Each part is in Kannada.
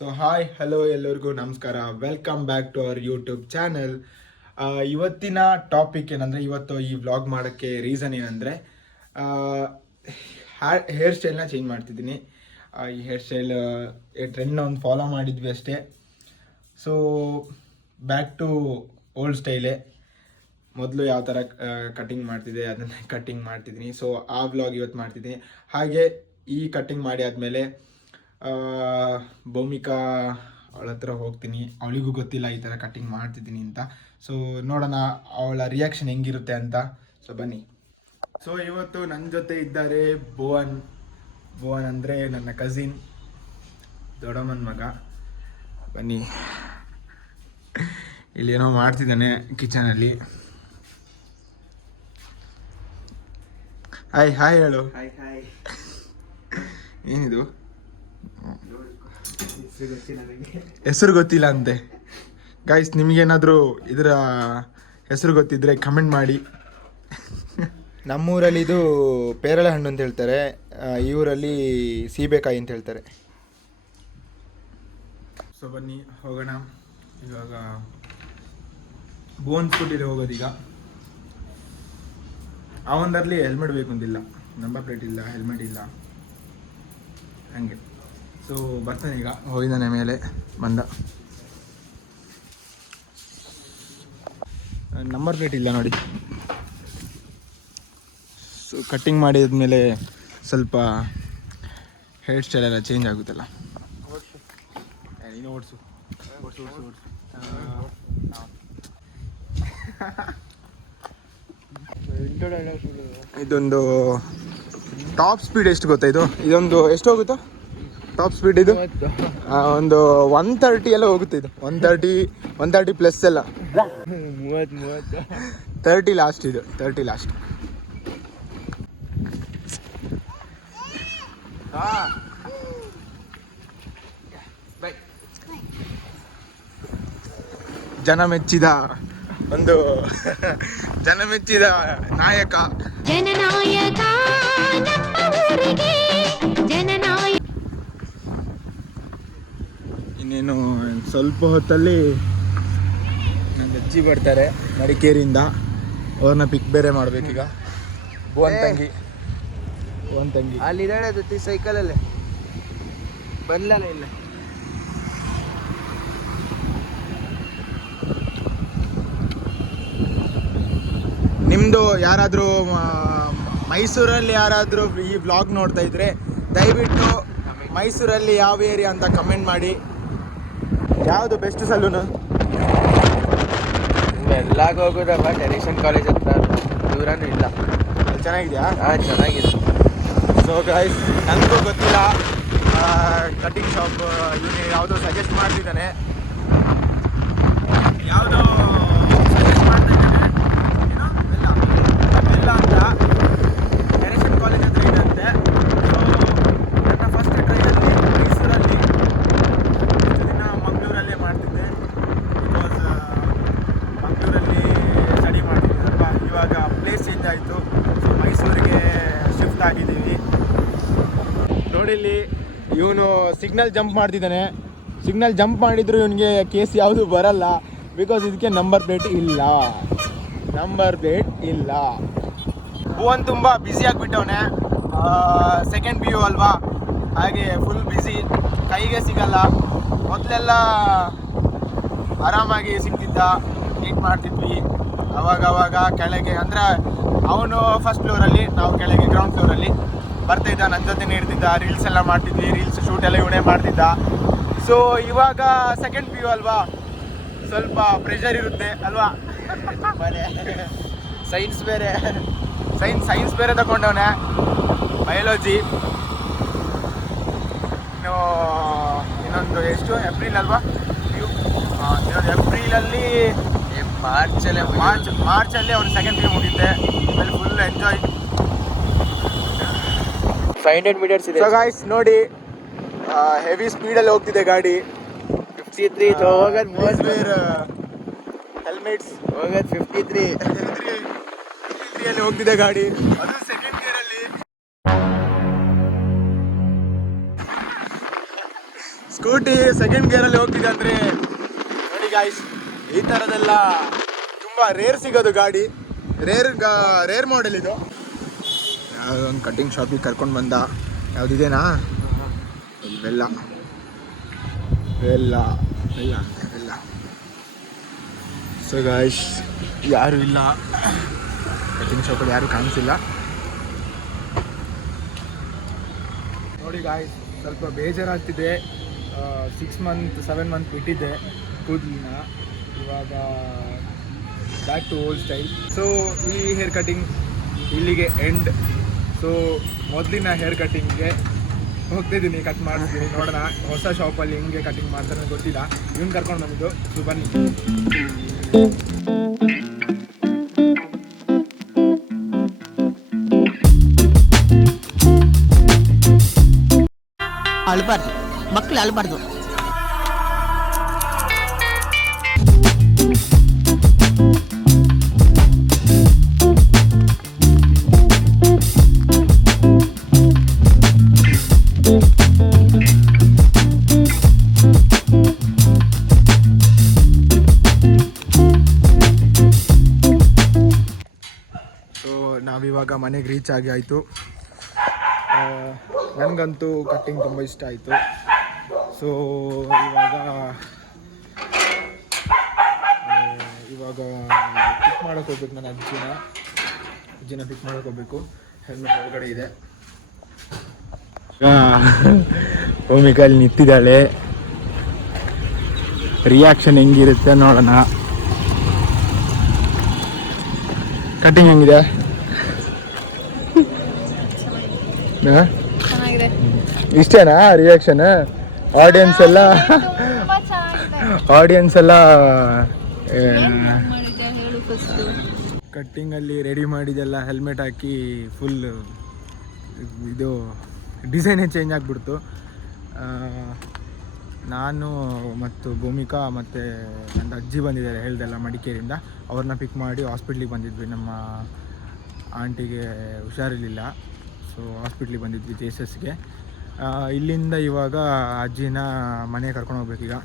ಸೊ ಹಾಯ್ ಹಲೋ ಎಲ್ಲರಿಗೂ ನಮಸ್ಕಾರ, welcome back to our YouTube channel. ಇವತ್ತಿನ ಟಾಪಿಕ್ ಏನಂದರೆ, ಇವತ್ತು ಈ ವ್ಲಾಗ್ ಮಾಡೋಕ್ಕೆ ರೀಸನ್ ಏನಂದರೆ, ಹೇರ್ ಸ್ಟೈಲ್ನ ಚೇಂಜ್ ಮಾಡ್ತಿದ್ದೀನಿ. ಈ ಹೇರ್ ಸ್ಟೈಲ್ ಟ್ರೆಂಡ್ನ ಒಂದು ಫಾಲೋ ಮಾಡಿದ್ವಿ ಅಷ್ಟೇ. ಸೊ ಬ್ಯಾಕ್ ಟು ಓಲ್ಡ್ ಸ್ಟೈಲೇ. ಮೊದಲು ಯಾವ ಥರ ಕಟಿಂಗ್ ಮಾಡ್ತಿದ್ದೆ ಅದನ್ನು ಕಟ್ಟಿಂಗ್ ಮಾಡ್ತಿದ್ದೀನಿ. ಸೊ ಆ ವ್ಲಾಗ್ ಇವತ್ತು ಮಾಡ್ತಿದ್ದೀನಿ. ಹಾಗೆ ಈ ಕಟ್ಟಿಂಗ್ ಮಾಡಿ ಆದಮೇಲೆ ಭೌಮಿಕಾ ಅವಳ ಹತ್ರ ಹೋಗ್ತೀನಿ. ಅವಳಿಗೂ ಗೊತ್ತಿಲ್ಲ ಈ ಥರ ಕಟ್ಟಿಂಗ್ ಮಾಡ್ತಿದ್ದೀನಿ ಅಂತ. ಸೊ ನೋಡೋಣ ಅವಳ ರಿಯಾಕ್ಷನ್ ಹೆಂಗಿರುತ್ತೆ ಅಂತ. ಸೊ ಬನ್ನಿ. ಸೊ ಇವತ್ತು ನನ್ನ ಜೊತೆ ಇದ್ದಾರೆ ಭುವನ್. ಭುವನ್ ಅಂದರೆ ನನ್ನ ಕಸಿನ್, ದೊಡ್ಡಮ್ಮನ ಮಗ. ಬನ್ನಿ, ಇಲ್ಲೇನೋ ಮಾಡ್ತಿದ್ದಾನೆ ಕಿಚನಲ್ಲಿ. ಹಾಯ್ ಹಾಯ್ ಹೇಳು. Hi hi. ಏನಿದು? ಹೆಸರು ಗೊತ್ತಿಲ್ಲ ಅಂತೆ ಗೈಸ್. ನಿಮಗೇನಾದರೂ ಇದರ ಹೆಸರು ಗೊತ್ತಿದ್ರೆ ಕಮೆಂಟ್ ಮಾಡಿ. ನಮ್ಮೂರಲ್ಲಿ ಇದು ಪೇರಳೆ ಹಣ್ಣು ಅಂತ ಹೇಳ್ತಾರೆ, ಈ ಊರಲ್ಲಿ ಸೀಬೆಕಾಯಿ ಅಂತ ಹೇಳ್ತಾರೆ. ಸೊ ಬನ್ನಿ ಹೋಗೋಣ. ಇವಾಗ ಬೋನ್ ಸ್ಕೂಟಿಲಿ ಹೋಗೋದೀಗ. ಅವನದಲ್ಲಿ ಹೆಲ್ಮೆಟ್ ಬೇಕು ಅಂತಿಲ್ಲ, ನಂಬರ್ ಪ್ಲೇಟ್ ಇಲ್ಲ, ಹೆಲ್ಮೆಟ್ ಇಲ್ಲ, ಹಂಗೆ. ಸೊ ಬರ್ತಾನೆ ಈಗ, ಹೋಗಿದ್ದಾನೆ ಮೇಲೆ ಬಂದ. ನಂಬರ್ ಪ್ಲೇಟ್ ಇಲ್ಲ ನೋಡಿ. ಸೊ ಕಟ್ಟಿಂಗ್ ಮಾಡಿದ್ಮೇಲೆ ಸ್ವಲ್ಪ ಹೇರ್ ಸ್ಟೈಲ್ ಎಲ್ಲ ಚೇಂಜ್ ಆಗುತ್ತಲ್ಲ. ನೀನು ಓಡಿಸು. ಇದೊಂದು ಟಾಪ್ ಸ್ಪೀಡ್ ಎಷ್ಟು ಗೊತ್ತಾ? ಇದೊಂದು ಎಷ್ಟು ಹೋಗುತ್ತಾ ಟಾಪ್ ಸ್ಪೀಡ್? ಇದು ಒಂದು 130 ಎಲ್ಲ ಹೋಗುತ್ತೆ. ಇದು 130 ಪ್ಲಸ್ ಎಲ್ಲ. 30 ಲಾಸ್ಟ್. ಇದು 30 ಲಾಸ್ಟ್. ಜನಮೆಚ್ಚಿದ ನಾಯಕ. ಜನನಾಯಕ ಇನ್ನೇನು ಸ್ವಲ್ಪ ಹೊತ್ತಲ್ಲಿ ನನ್ನ ಅಜ್ಜಿ ಬರ್ತಾರೆ ಮಡಿಕೇರಿಯಿಂದ. ಅವ್ರನ್ನ ಪಿಕ್ ಬೇರೆ ಮಾಡ್ಬೇಕೀಗ. ಭುವನ್ ತಂಗಿ ಅಲ್ಲಿ ಇದ್ದಾಳೆ ಸೈಕಲಲ್ಲೇ ಬಂದ್ಲಲ್ಲ. ಇಲ್ಲ ನಿಮ್ಮದು ಯಾರಾದರೂ ಮೈಸೂರಲ್ಲಿ ಯಾರಾದರೂ ಈ ವ್ಲಾಗ್ ನೋಡ್ತಾ ಇದ್ರೆ ದಯವಿಟ್ಟು ಮೈಸೂರಲ್ಲಿ ಯಾವ ಏರಿಯಾ ಅಂತ ಕಮೆಂಟ್ ಮಾಡಿ. ಯಾವುದು ಬೆಸ್ಟ್ ಸಲೂನು? ಎಲ್ಲಾಗ ಹೋಗೋದಪ್ಪ, ಟೆರಿಷನ್ ಕಾಲೇಜ್ ಹತ್ರ, ದೂರನೂ ಇಲ್ಲ. ಅಲ್ಲಿ ಚೆನ್ನಾಗಿದೆಯಾ? ಹಾಂ, ಚೆನ್ನಾಗಿದೆ. ಸೊ ಗೈಸ್, ನನಗೂ ಗೊತ್ತಿಲ್ಲ ಕಟಿಂಗ್ ಶಾಪ್. ಇವನು ಯಾವುದೋ ಸಜೆಸ್ಟ್ ಮಾಡ್ತಿದ್ದಾನೆ, ಯಾವುದೋ ಸಜೆಸ್ಟ್ ಮಾಡ್ತಾ ಇದ್ದಾನೆ. ಎಲ್ಲ ಅಂತ ಟೆರಿಷನ್ ಕಾಲೇಜ್ ಹತ್ರ ಇದಂತೆ. ಸೊ ನನ್ನ ಫಸ್ಟ್ ಟ್ರೈಯಲ್ಲಿ ಮೈಸೂರಲ್ಲಿ, ಇಷ್ಟು ದಿನ ಮಂಗಳೂರಲ್ಲೇ ಮಾಡ್ತಿದ್ದೆ. ಬಿಕಾಸ್ ಮಂಗಳೂರಲ್ಲಿ ಸ್ಟಡಿ ಮಾಡ್ತಿದ್ದೀನಲ್ವ. ಇವಾಗ ಪ್ಲೇಸ್ ಚೇಂಜ್ ಆಯಿತು. ಸೊ ಮೈಸೂರಿಗೆ ಶಿಫ್ಟ್ ಆಗಿದ್ದೀವಿ. ನೋಡಿಲ್ಲಿ ಇವನು ಸಿಗ್ನಲ್ ಜಂಪ್ ಮಾಡ್ತಿದ್ದಾನೆ. ಸಿಗ್ನಲ್ ಜಂಪ್ ಮಾಡಿದ್ರು ಇವನಿಗೆ ಕೇಸ್ ಯಾವುದು ಬರಲ್ಲ, ಬಿಕಾಸ್ ಇದಕ್ಕೆ ನಂಬರ್ ಪ್ಲೇಟ್ ಇಲ್ಲ. ಭುವನ್ ತುಂಬ ಬ್ಯುಸಿ ಆಗಿಬಿಟ್ಟವನೆ. ಸೆಕೆಂಡ್ PU ಅಲ್ವಾ, ಹಾಗೆ ಫುಲ್ ಬ್ಯುಸಿ, ಕೈಗೆ ಸಿಗಲ್ಲ. ಮೊದಲೆಲ್ಲ ಆರಾಮಾಗಿ ಸಿಗ್ತಿದ್ದ, ಮೀಟ್ ಮಾಡ್ತಿದ್ವಿ ಅವಾಗ ಕೆಳಗೆ. ಅಂದರೆ ಅವನು ಫಸ್ಟ್ ಫ್ಲೋರಲ್ಲಿ, ನಾವು ಕೆಳಗೆ ಗ್ರೌಂಡ್ ಫ್ಲೋರಲ್ಲಿ ಬರ್ತಿದ್ದ. ನನ್ನ ಜೊತೆನೇ ಇರ್ತಿದ್ದ, ರೀಲ್ಸ್ ಎಲ್ಲ ಮಾಡ್ತಿದ್ವಿ. ರೀಲ್ಸ್ ಶೂಟ್ ಎಲ್ಲ ಇವನೇ ಮಾಡ್ತಿದ್ದ. ಸೊ ಇವಾಗ ಸೆಕೆಂಡ್ PU ಅಲ್ವಾ, ಸ್ವಲ್ಪ ಪ್ರೆಷರ್ ಇರುತ್ತೆ ಅಲ್ವಾ. ಸೈನ್ಸ್ ಬೇರೆ ತಗೊಂಡವನೆ, ಬಯಾಲಜಿ. ಇನ್ನೊಂದು ಎಷ್ಟು ಏಪ್ರಿಲ್ ಅಲ್ವಾ ಇನ್ನೊಂದು ಏಪ್ರಿಲಲ್ಲಿ ಮಾರ್ಚಲ್ಲಿ ಅವ್ನು ಸೆಕೆಂಡ್ PU ಮುಗಿಯುತ್ತೆ. ಆಮೇಲೆ ಫುಲ್ ಎಂಜಾಯ್. 500 meters ಇದೆ. ಸೊ ಗಾಯ್ಸ್ ನೋಡಿ, ಹೆವಿ ಸ್ಪೀಡಲ್ಲಿ ಹೋಗ್ತಿದೆ ಗಾಡಿ. 53 ಹೋಗೋದು 30, ಹೆಲ್ಮೆಟ್ಸ್ ಹೋಗೋದು 53 ಅಲ್ಲಿ ಹೋಗ್ತಿದೆ ಗಾಡಿ. ಅದು ಸೆಕೆಂಡ್ ಗೇರಲ್ಲಿ. ಸ್ಕೂಟಿ ಸೆಕೆಂಡ್ ಗೇರಲ್ಲಿ ಹೋಗ್ತಿದೆ ಅಂದರೆ ನೋಡಿ ಗಾಯ್ಸ್, ಈ ಥರದೆಲ್ಲ ತುಂಬ ರೇರ್ ಸಿಗೋದು ಗಾಡಿ. ರೇರ್ ಮಾಡೆಲ್ ಇದು. ಯಾವುದೊಂದು ಕಟಿಂಗ್ ಶಾಪಿಗೆ ಕರ್ಕೊಂಡು ಬಂದ. ಯಾವುದಿದೆನಾ ಇವೆಲ್ಲ ಇವೆಲ್ಲ ಇಲ್ಲ ಇಲ್ಲ. ಸೊ ಗಾಯ್ಸ್ ಯಾರು ಇಲ್ಲ, ಕಟಿಂಗ್ ಶಾಪಲ್ಲಿ ಯಾರು ಕಾಣಿಸಿಲ್ಲ. ನೋಡಿ ಗಾಯ್ಸ್, ಸ್ವಲ್ಪ ಬೇಜಾರಾಗ್ತಿದೆ. 6 ಮಂತ್ 7 ಮಂತ್ ಬಿಟ್ಟಿದ್ದೆ ಕೂದಲಿನ. ಇವಾಗ back to old style. So ಈ ಹೇರ್ ಕಟಿಂಗ್ ಇಲ್ಲಿಗೆ ಎಂಡ್. ಸೊ ಮೊದಲಿನ ಹೇರ್ ಕಟಿಂಗ್ಗೆ ಹೋಗ್ತಿದ್ದೀನಿ, ಕಟ್ ಮಾಡ್ತಿದ್ದೀನಿ. ನೋಡೋಣ ಹೊಸ ಶಾಪಲ್ಲಿ ಹೆಂಗೆ ಕಟಿಂಗ್ ಮಾಡ್ತಾರೆ ಗೊತ್ತಿಲ್ಲ. ಇವ್ನು ಕರ್ಕೊಂಡು ಬಂದಿದ್ದು. ಸೊ ಬನ್ನಿ. ಅಳಬಾರ್ದು, ಮಕ್ಕಳು ಅಳಬಾರ್ದು. ಸೊ ನಾವಿವಾಗ ಮನೆಗೆ ರೀಚ್ ಆಗಿ ಆಯಿತು. ನನಗಂತೂ ಕಟ್ಟಿಂಗ್ ತುಂಬ ಇಷ್ಟ ಆಯಿತು. ಸೊ ಇವಾಗ ಪಿಕ್ ಮಾಡೋಕೆ ಹೋಗ್ಬೇಕು. ನನ್ನ ಅಜ್ಜಿನ ಪಿಕ್ ಮಾಡೋಕೆ ಹೋಗ್ಬೇಕು. ಹೆಲ್ಮೆಟ್ ಒಳಗಡೆ ಇದೆ. ಭೂಮಿಕಾ ಅಲ್ಲಿ ನಿಂತಿದ್ದಾಳೆ. ರಿಯಾಕ್ಷನ್ ಹೆಂಗಿರುತ್ತೆ ನೋಡೋಣ. ಕಟ್ಟಿಂಗ್ ಹೆಂಗಿದೆ? ಚೆನ್ನಾಗಿದೆ. ಇಷ್ಟೇನಾ ರಿಯಾಕ್ಷನ್? ಆಡಿಯನ್ಸ್ ಎಲ್ಲ ಕಟ್ಟಿಂಗಲ್ಲಿ ರೆಡಿ ಮಾಡಿದೆಲ್ಲ ಹೆಲ್ಮೆಟ್ ಹಾಕಿ ಫುಲ್ ಇದು ಡಿಸೈನೇ ಚೇಂಜ್ ಆಗಿಬಿಡ್ತು. ನಾನು ಮತ್ತು ಭೂಮಿಕಾ ಮತ್ತು ನನ್ನ ಅಜ್ಜಿ ಬಂದಿದ್ದಾರೆ, ಹೇಳ್ದೆಲ್ಲ ಮಡಿಕೇರಿಯಿಂದ. ಅವ್ರನ್ನ ಪಿಕ್ ಮಾಡಿ ಹಾಸ್ಪಿಟ್ಲಿಗೆ ಬಂದಿದ್ವಿ. ನಮ್ಮ ಆಂಟಿಗೆ ಹುಷಾರಿರಲಿಲ್ಲ. ಸೊ ಹಾಸ್ಪಿಟ್ಲಿಗೆ ಬಂದಿದ್ವಿ JSSಗೆ. ಇಲ್ಲಿಂದ ಇವಾಗ ಅಜ್ಜಿನ ಮನೆಗೆ ಕರ್ಕೊಂಡು ಹೋಗ್ಬೇಕು. ಈಗ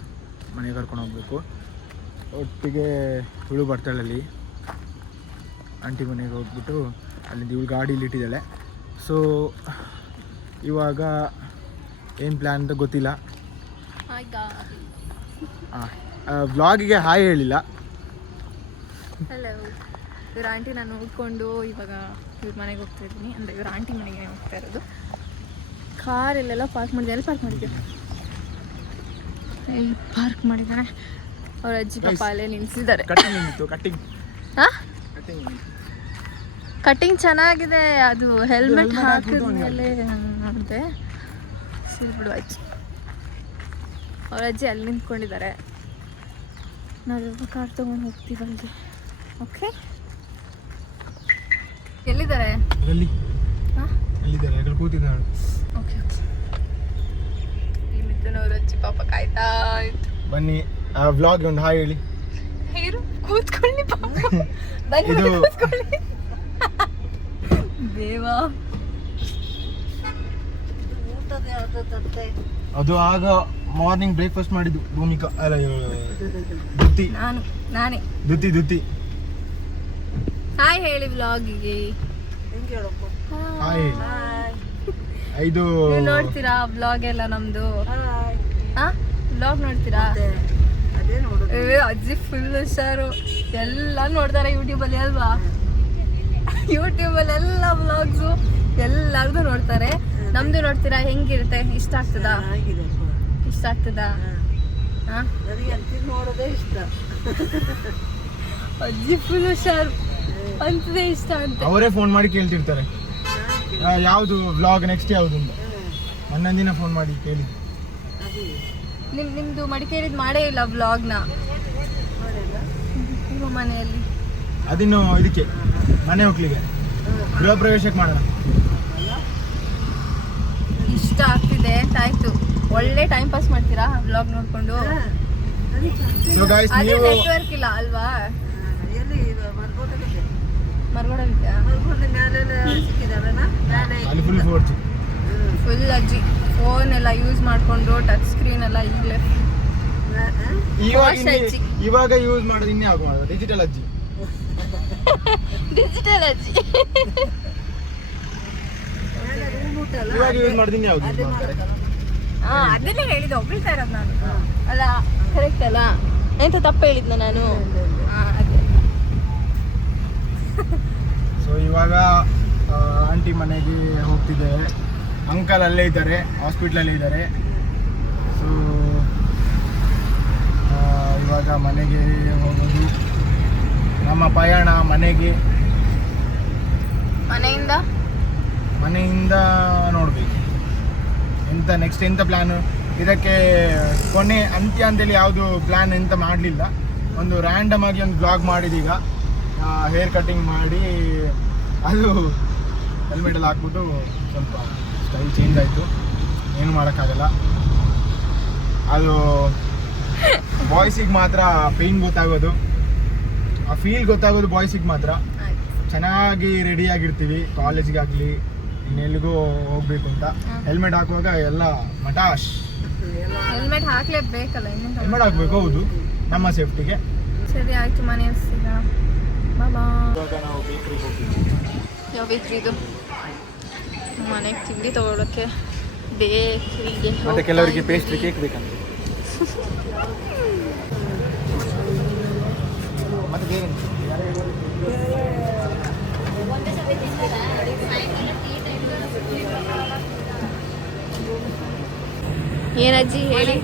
ಮನೆಗೆ ಕರ್ಕೊಂಡು ಹೋಗ್ಬೇಕು. ಒಟ್ಟಿಗೆ ಇವಳು ಬರ್ತಾಳಲ್ಲಿ, ಆಂಟಿ ಮನೆಗೆ ಹೋಗ್ಬಿಟ್ಟು ಅಲ್ಲಿಂದ ಇವಳು ಗಾಡೀಲಿ ಇಟ್ಟಿದ್ದಾಳೆ. ಸೊ ಇವಾಗ ಏನು ಪ್ಲ್ಯಾನ್ ಅಂತ ಗೊತ್ತಿಲ್ಲ. ವ್ಲಾಗಿಗೆ ಹಾಯ್ ಹೇಳಿಲ್ಲ. ಹಲೋ, ಇವ್ರ ಆಂಟಿ ನಾನು ನೋಡಿಕೊಂಡು ಇವಾಗ ಇವ್ರ ಮನೆಗೆ ಹೋಗ್ತಾ ಇದ್ದೀನಿ. ಅಂದರೆ ಇವ್ರ ಆಂಟಿ ಮನೆಗೆ ಹೋಗ್ತಾ ಇರೋದು. ಕಾರಲ್ಲೆಲ್ಲ ಪಾರ್ಕ್ ಮಾಡಿದೆ. ಎಲ್ಲಿ ಪಾರ್ಕ್ ಮಾಡಿದ್ದೆ? ಎಲ್ಲಿ ಪಾರ್ಕ್ ಮಾಡಿದ್ದಾನೆ. ಅವ್ರ ಅಜ್ಜಿ ಪಾಪ ಅಲ್ಲೇ ನಿಲ್ಸಿದ್ದಾರೆ. ಕಟಿಂಗ್ ಚೆನ್ನಾಗಿದೆ. ಅದು ಹೆಲ್ಮೆಟ್ ಹಾಕಿದ್ಮೇಲೆ ನೋಡಿದೆ. ಬಿಡು ಆಯ್ತು. ಅವ್ರ ಅಜ್ಜಿ ಅಲ್ಲಿ ನಿಂತ್ಕೊಂಡಿದ್ದಾರೆ. ನಾವು ಕಾರ್ ತೊಗೊಂಡು ಹೋಗ್ತೀವಿ ಅಲ್ಲಿಗೆ. ಓಕೆ, ಎಲ್ಲಿದ್ದಾರೆ? ಕೂತಿದ್ದಾಳೆ. Okay okay. ಇಲ್ಲಿದ್ದಾನೆ ಅವ್ರ ಅಜ್ಜಿ ಪಾಪ ಕಾಯ್ತಾ ಇತ್ತು. ಬನ್ನಿ ವ್ಲಾಗ್ ಒಂದು ಹಾಯ್ ಹೇಳಿ. ಇರು, ಕೂತ್ಕೊಳ್ಳಿ ಪಾಪ. ಬನ್ನಿ ಕೂತ್ಕೊಳ್ಳಿ. ದೇವಾ, ಅದು ಆಗ ಮಾರ್ನಿಂಗ್ ಬ್ರೇಕ್ಫಾಸ್ಟ್ ಮಾಡಿದ್ದು ಭೂಮಿಕಾ. ಅಲ್ಲ ದುತ್ತಿ. ಹಾಯ್ ಹೇಳಿ ವ್ಲಾಗಿಗೆ. ಹಾಯ್. ಇದು ನೀವು ನೋಡ್ತೀರಾ ವ್ಲಾಗ್ ಎಲ್ಲ ನಮ್ದು? ವ್ಲಾಗ್ ನೋಡ್ತೀರಾ? ಅಜ್ಜಿ ಫುಲ್ ಹುಷಾರು. ಎಲ್ಲ ನೋಡ್ತಾರೆ ಯೂಟ್ಯೂಬಲ್ಲಿ ಅಲ್ವಾ? ಯೂಟ್ಯೂಬಲ್ಲಿ ಎಲ್ಲ ವ್ಲಾಗ್ಸು ಎಲ್ಲಾರ್ದು ನೋಡ್ತಾರೆ. ನಮ್ದು ನೋಡ್ತೀರಾ? ಹೆಂಗಿರುತ್ತೆ? ಇಷ್ಟ ಆಗ್ತದಾ? ಅಜ್ಜಿ ಫುಲ್ ಹುಷಾರು ಅಂತದೇ ಇಷ್ಟ ಅಂತ. ಅವರೇ ಫೋನ್ ಮಾಡಿ ಕೇಳ್ತಿರ್ತಾರೆ ಯಾವುದು ವ್ಲಾಗ್ ನೆಕ್ಸ್ಟ್ ಯಾವುದು ಅಂತ. ಹನ್ನೊಂದಿನ ಫೋನ್ ಮಾಡಿ ಕೇಳಿ. ನಿಮ್ದು ಮಡಿಕೇರಿದ್ ಮಾಡೇ ಇಲ್ಲ ವ್ಲಾಗ್ನ ನಿಮ್ಮ ಮನೆಯಲ್ಲಿ? ಅದಿನ್ನು ಇದಕ್ಕೆ ಮನೆ ಹೋಗ್ಲಿಕ್ಕೆ ಗೃಹ ಪ್ರವೇಶಕ್ಕೆ ಮಾಡೋಣ. ಇಷ್ಟ ಆಗ್ತಿದೆ ಅಂತ ಆಯ್ತು. ಒಳ್ಳೆ ಟೈಮ್ ಪಾಸ್ ಮಾಡ್ತೀರಾ ವ್ಲಾಗ್ ನೋಡ್ಕೊಂಡು? So guys, ಅದೇ ನೀವು ನೆಟ್ವರ್ಕ್ ಇಲ್ಲ ಅಲ್ವಾ? ಮರಗೋಡ ಅಲ್ಲಿ ಫುಲ್ 4G. ಫುಲ್ ಅಜ್ಜಿ ಫೋನ್ ಎಲ್ಲ ಯೂಸ್ ಮಾಡಿಕೊಂಡು ಟಚ್ ಸ್ಕ್ರೀನ್ ಎಲ್ಲ ಈಗಲೇ ಅಜ್ಜಿ. ಇವಾಗ ಯೂಸ್ ಮಾಡೋದು ಇನ್ನೇ ಆಗುವ ಡಿಜಿಟಲ್ ಅಜ್ಜಿ. ಡಿಜಿಟಲ್ ಅಜ್ಜಿ ಇವಾಗ ಯೂಸ್ ಮಾಡೋದು ಇನ್ನೇ ಯಾವ್ದು ಯೂಸ್ ಮಾಡ್ತಾರೆ? ಅದನ್ನೇ ಹೇಳಿದ್ದು ಒಬ್ಬಳ್ತಾ ಇರೋದು ನಾನು ಅಲ್ಲ ಕರೆಕ್ಟ್ ಅಲ್ಲ ಎಂತ ತಪ್ಪು ಹೇಳಿದ್ನ ನಾನು ಅದೇ. ಸೊ ಇವಾಗ ಆಂಟಿ ಮನೆಗೆ ಹೋಗ್ತಿದ್ದೇವೆ. ಅಂಕಲ್ ಅಲ್ಲೇ ಇದ್ದಾರೆ, ಹಾಸ್ಪಿಟ್ಲಲ್ಲೇ ಇದ್ದಾರೆ. ಸೊ ಇವಾಗ ಮನೆಗೆ ಹೋಗೋದು, ನಮ್ಮ ಪಯಣ ಮನೆಗೆ. ಮನೆಯಿಂದ ನೋಡಬೇಕು ಎಂತ ನೆಕ್ಸ್ಟ್ ಎಂತ ಪ್ಲ್ಯಾನು. ಇದಕ್ಕೆ ಕೊನೆ ಅಂತ್ಯ ಅಂತೇಳಿ ಯಾವುದು ಪ್ಲ್ಯಾನ್ ಎಂತ ಮಾಡಲಿಲ್ಲ. ಒಂದು ರ್ಯಾಂಡಮ್ ಆಗಿ ಒಂದು ಬ್ಲಾಗ್ ಮಾಡಿದೀಗ. ಹೇರ್ ಕಟ್ಟಿಂಗ್ ಮಾಡಿ ಅದು ಹೆಲ್ಮೆಟಲ್ಲಿ ಹಾಕ್ಬಿಟ್ಟು ಸ್ವಲ್ಪ ಸ್ಟೈಲ್ ಚೇಂಜ್ ಆಯಿತು. ಏನು ಮಾಡೋಕ್ಕಾಗಲ್ಲ. ಅದು ಬಾಯ್ಸಿಗೆ ಮಾತ್ರ ಪೇನ್ ಗೊತ್ತಾಗೋದು, ಆ ಫೀಲ್ ಗೊತ್ತಾಗೋದು ಬಾಯ್ಸಿಗೆ ಮಾತ್ರ. ಚೆನ್ನಾಗಿ ರೆಡಿಯಾಗಿರ್ತೀವಿ ಕಾಲೇಜ್ಗಾಗಲಿ ಇನ್ನೆಲ್ಲಿಗೂ ಹೋಗ್ಬೇಕು ಅಂತ. ಹೆಲ್ಮೆಟ್ ಹಾಕುವಾಗ ಎಲ್ಲ ಮಟಾಶ್. ಹೆಲ್ಮೆಟ್ ಹಾಕ್ಲೇಬೇಕಲ್ಲ, ಹೆಲ್ಮೆಟ್ ಹಾಕ್ಬೇಕು, ಹೌದು, ನಮ್ಮ ಸೇಫ್ಟಿಗೆ. ಸರಿ ಆಯ್ತು, ಮನೆ ಸಿಗ ಬಾಬಾ. ಇವಾಗ ನಾವು ಬೇಕ್ರಿಗೆ ಹೋಗ್ತೀವಿ. ಯಾವ ಬೇಕ್ರಿ ಇದು? ಮನೆಗೆ ತಿಂಡಿ ತಗೊಳ್ಳೋಕ್ಕೆ ಬೇಕ್ರಿಗೆ. ಮತ್ತೆ ಕೆಲವರಿಗೆ ಪೇಸ್ಟ್ರಿ ಕೇಕ್ ಬೇಕಂತ. ಮತ್ತೆ ಬೇರೆ ಏನಜ್ಜಿ ಹೇಳಿ.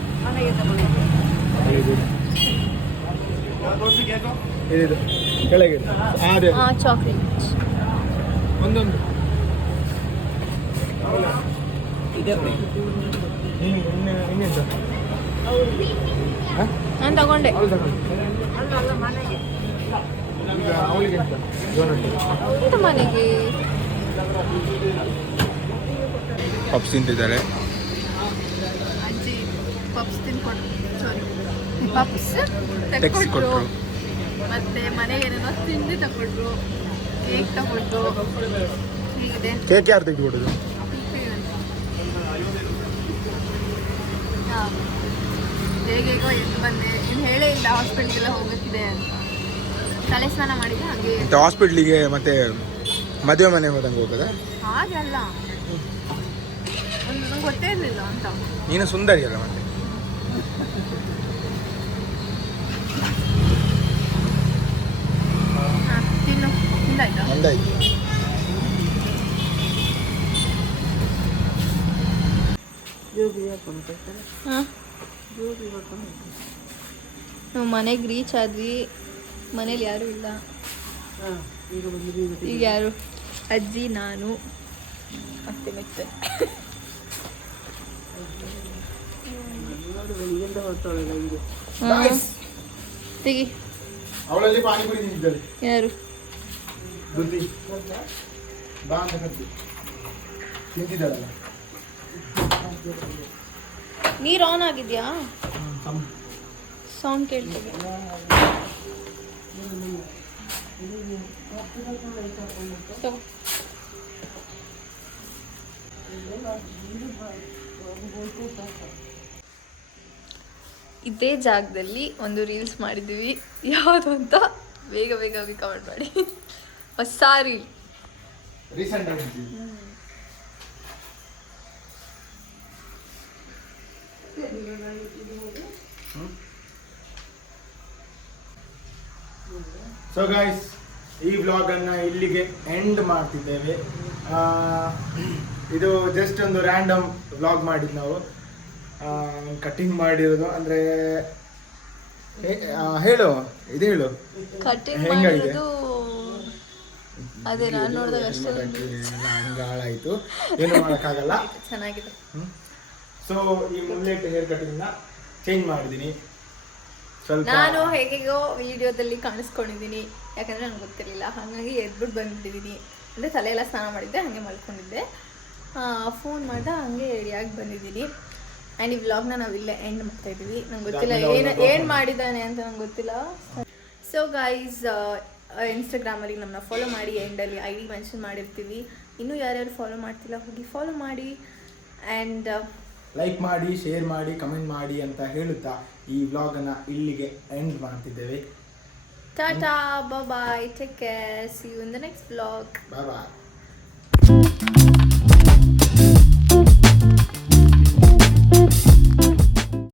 ಇದು ಕೆಳಗೆ ಅದೇ ಚಾಕ್ಲೇಟ್ ಒಂದೊಂದು ಇನ್ನೆಂತ ನಾನು ತಗೊಂಡೆ. ಈಗ ಅವಳಿಗೆ ಎಂತ ಎಂತ ಮನೆಗೆ ಪಪ್ಸ್ ತಿಂತಿದ್ದಾರೆ. ಅಜ್ಜಿ ಪಪ್ಸ್ ತಿನ್ಕೊಟ್ರು, ಸಾರಿ ಪಪ್ಸ್ ಟೆಕ್ಸ್ ತಗೊಟ್ರು, ಕೊಟ್ರು. ಮತ್ತೆ ಮನೆಗೆ ಏನೇನೋ ತಿಂಡಿ ತಗೊಟ್ರು, ಕೇಕ್ ತಗೊಟ್ರು. ಹೀಗಿದೆ ಕೇಕ್ ಯಾರು ತೆಗೆದುಕೊಡೋದು? ಹೇಗೇಗೋ ಎದ್ದು ಬಂದೆ. ಇನ್ನು ಹೇಳೇ ಇಲ್ಲ ಹಾಸ್ಪಿಟ್ಲಿಗೆಲ್ಲ ಹೋಗಬೇಕಿದೆ ಅಂತ. ತಲೆ ಸ್ನಾನ ಮಾಡಿದೆ ಹಾಗೆ. ಹಾಸ್ಪಿಟ್ಲಿಗೆ ಮತ್ತೆ ಮದುವೆ ಮನೆ ಹೋದಂಗೆ ಹೋಗೋದ? ಹಾಗೆ ಅಲ್ಲ, ನಂಗೆ ಗೊತ್ತೇ ಇರಲಿಲ್ಲ ಅಂತ. ನೀನು ಸುಂದರಿ ಅಲ್ಲ ಮತ್ತೆ. ತಿನ್ನು, ತಿಂದಾಯ್ತಾ? ಒಂದಾಯ್ತು. ಹಾಂ, ನಾವು ಮನೆಗೆ ರೀಚ್ ಆದ್ವಿ. ಮನೇಲಿ ಯಾರೂ ಇಲ್ಲ. ಈಗ ಯಾರು? ಅಜ್ಜಿ, ನಾನು ಮತ್ತೆ ಮೆತ್ತೆ. ತೆಗಿ. ಅವಳಲ್ಲಿ ಪಾನಿಪುರಿ ತಿಂತಿದ್ದಾಳೆ. ಯಾರು? ಬುದ್ಧಿ ಬಾ ಅಂತ ಕರ್ತಿ ತಿಂತಿದ್ದಾಳಲ್ಲ. ನೀರು ಆನ್ ಆಗಿದ್ಯಾ? ಸಾಂಗ್ ಕೇಳ್ತೇವೆ. ಇದೇ ಜಾಗದಲ್ಲಿ ಒಂದು ರೀಲ್ಸ್ ಮಾಡಿದ್ದೀವಿ. ಯಾವುದು ಅಂತ ಬೇಗ ಬೇಗ ಕಮೆಂಟ್ ಮಾಡಿ. ಹೊಸ ರೀಲ್ ರೀಸೆಂಟ್ ಆಗಿ ಸೊ ಗೈಸ್, ಈ ವ್ಲಾಗನ್ನು ಇಲ್ಲಿಗೆ ಎಂಡ್ ಮಾಡ್ತಿದ್ದೇವೆ. ಇದು ಜಸ್ಟ್ ಒಂದು ರ್ಯಾಂಡಮ್ ವ್ಲಾಗ್ ಮಾಡಿದ್ದು ನಾವು. ಕಟ್ಟಿಂಗ್ ಮಾಡಿರೋದು ಅಂದರೆ ಹೇಳು, ಇದು ಹೇಳು. ಕಟಿಂಗ್ ಹೆಂಗಾಗಿದೆ? ಮಾಡಿರೋದು ಅದೇ ನಾನು ನೋಡಿದಾಗ ಅಷ್ಟೇ. ಹಂಗೆ ಹಾಳಾಯಿತು, ಏನು ಮಾಡೋಕ್ಕಾಗಲ್ಲ. ಚೆನ್ನಾಗಿದೆ. ಸೊ ಈ ಮುಲ್ಲೆಟ್ ಹೇರ್ ಕಟಿಂಗ್ನ ಚೇಂಜ್ ಮಾಡಿದ್ದೀನಿ ಸ್ವಲ್ಪ. ನಾನು ಹೇಗೆಗೋ ವಿಡಿಯೋದಲ್ಲಿ ಕಾಣಿಸ್ಕೊಂಡಿದ್ದೀನಿ, ಯಾಕಂದರೆ ನನಗೆ ಗೊತ್ತಿರಲಿಲ್ಲ. ಹಾಗಾಗಿ ಎದ್ಬಿಟ್ಟು ಬಂದ್ಬಿಟ್ಟಿದ್ದೀನಿ. ಅಂದರೆ ತಲೆ ಎಲ್ಲ ಸ್ನಾನ ಮಾಡಿದ್ದೆ, ಹಾಗೆ ಮಲ್ಕೊಂಡಿದ್ದೆ. ಫೋನ್ ಮಾಡಿದೆ, ಹಾಗೆ ರೆಡಿಯಾಗಿ ಬಂದಿದ್ದೀನಿ. ಆ್ಯಂಡ್ ಈ ವ್ಲಾಗ್ನ ನಾವು ಇಲ್ಲೇ ಎಂಡ್ ಮಾಡ್ತಾಯಿದ್ದೀವಿ. ನಂಗೆ ಗೊತ್ತಿಲ್ಲ ಏನು ಮಾಡಿದ್ದಾನೆ ಅಂತ, ನಂಗೆ ಗೊತ್ತಿಲ್ಲ. ಸೊ ಗೈಸ್, ಇನ್ಸ್ಟಾಗ್ರಾಮಲ್ಲಿ ನಮ್ಮನ್ನ ಫಾಲೋ ಮಾಡಿ, ಎಂಡಲ್ಲಿ ID ಮೆನ್ಷನ್ ಮಾಡಿರ್ತೀವಿ. ಇನ್ನೂ ಯಾರ್ಯಾರು ಫಾಲೋ ಮಾಡ್ತಿಲ್ಲ ಹೋಗಿ ಫಾಲೋ ಮಾಡಿ. ಆ್ಯಂಡ್ ಲೈಕ್ ಮಾಡಿ, ಶೇರ್ ಮಾಡಿ, ಕಮೆಂಟ್ ಮಾಡಿ ಅಂತ ಹೇಳುತ್ತಾ ಈ ವ್ಲಾಗನ್ನು ಇಲ್ಲಿಗೆ ಎಂಡ್ ಮಾಡ್ತಿದ್ದೇವೆ. Tata, bye, take care, see you in the next vlog. Bye bye.